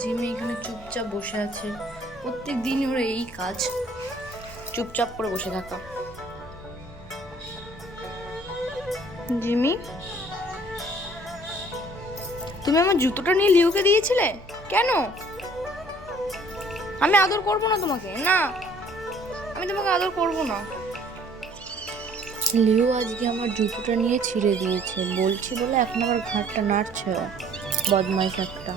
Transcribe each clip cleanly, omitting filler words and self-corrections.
Jimmy এখানে চুপচাপ বসে আছে, প্রত্যেক দিনই ওর এই কাজ, চুপচাপ করে বসে থাকা। জিমি, তুমি আমার জুতোটা নিয়ে লিওকে দিয়েছিলে কেন? আমি আদর করবো না তোমাকে, না আমি তোমাকে আদর করবো না। লিও আজকে আমার জুতোটা নিয়ে ছিঁড়ে দিয়েছে, বলছি বলে এখন আমার ঘাটটা নাড়ছে, বদমাইশ একটা।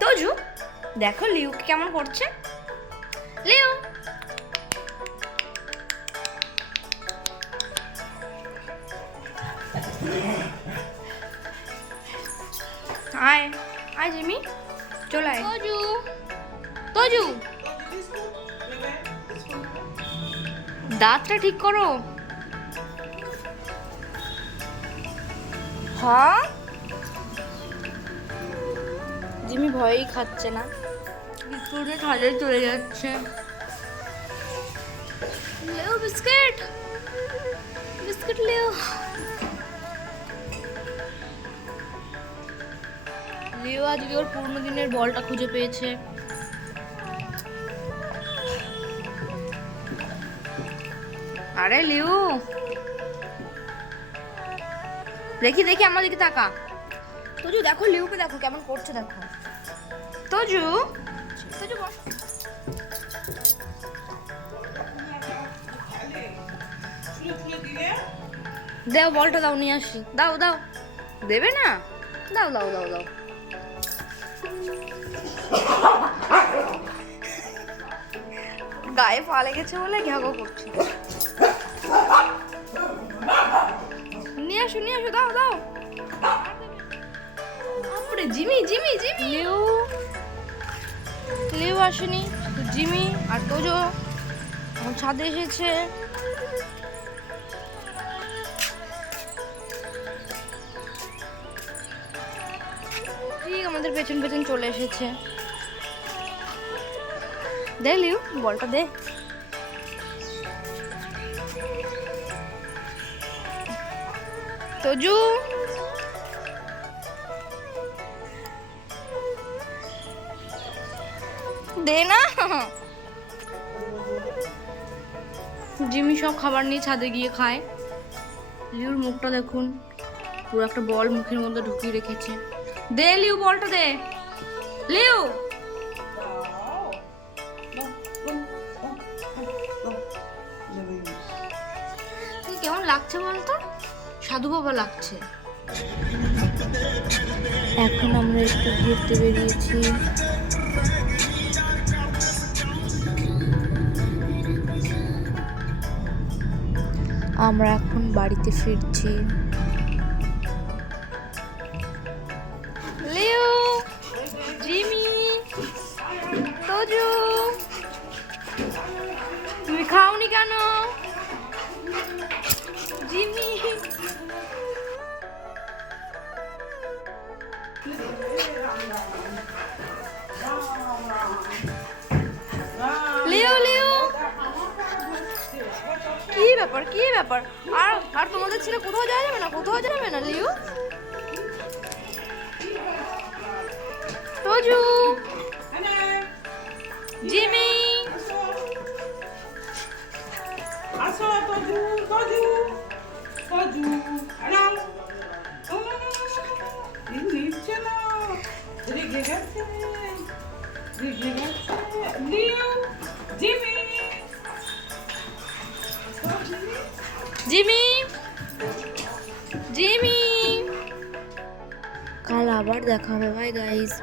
তোজু দেখো লিও কেমন করছে। লিও, আয় আয় জিমি, চলে আয়। তোজু, তোজু দাঁতটা ঠিক করো। হ্যাঁ, জিমি ভয়েই খাচ্ছে না, বিস্কুটে খালে চলে যাচ্ছে। লেও বিস্কিট, বিস্কিট লেও। লিও আজকে ওর পুরনো দিনের বলটা খুঁজে পেয়েছে। আরে লিও, দেখি দেখি আমার দিকে তাকা। তোজু দেখো লিওকে দেখো কেমন করছে, দেখো তোজু। তোজু বস। দাও বলটা, দাও নিয়ে আসি, দাও দাও। দেবে না? দাও দাও দাও দাও। গায়ে পা লেগেছে বলে ঘ্যাগো করছে। নিয়ে আসো নিয়ে আসো, দাও দাও। আপরে জিমি জিমি জিমি। লিও, লিও আসেনি, জিমি আর তোজো ছাদে এসেছে। ঠিক আমাদের পেছন পেছন চলে এসেছে। দে লিও বলটা দে। তোজু, দে না। জিমি সব খাবার নিয়ে ছাদে গিয়ে খায়। লিওর মুখটা দেখুন, পুরো একটা বল মুখের মধ্যে ঢুকিয়ে রেখেছে। দে লিও বলটা দে। লিও, কেমন লাগছে বলতো? সাধু বাবা লাগছে। এখন আমরা একটু ঘুরতে বেরিয়েছি। আমরা এখন বাড়িতে ফিরছি। লিও, জিমি, তোজু, তুমি খাওনি কেন? জিমি, লিও লিও, কি ব্যাপার কি ব্যাপার? আর আর তোমাদের ছেলে কোথাও যাওয়া যাবে না, কোথাও যাবে না লিও? তোজু, জিমি, আসো তোজু তোজু তোজু, নাও। এই নিচে না, রেগে গেছে, রেগে গেছে। লিও, জিমি, জিমি, জিমি। কাল আবার দেখা হবে, বাই গাইস।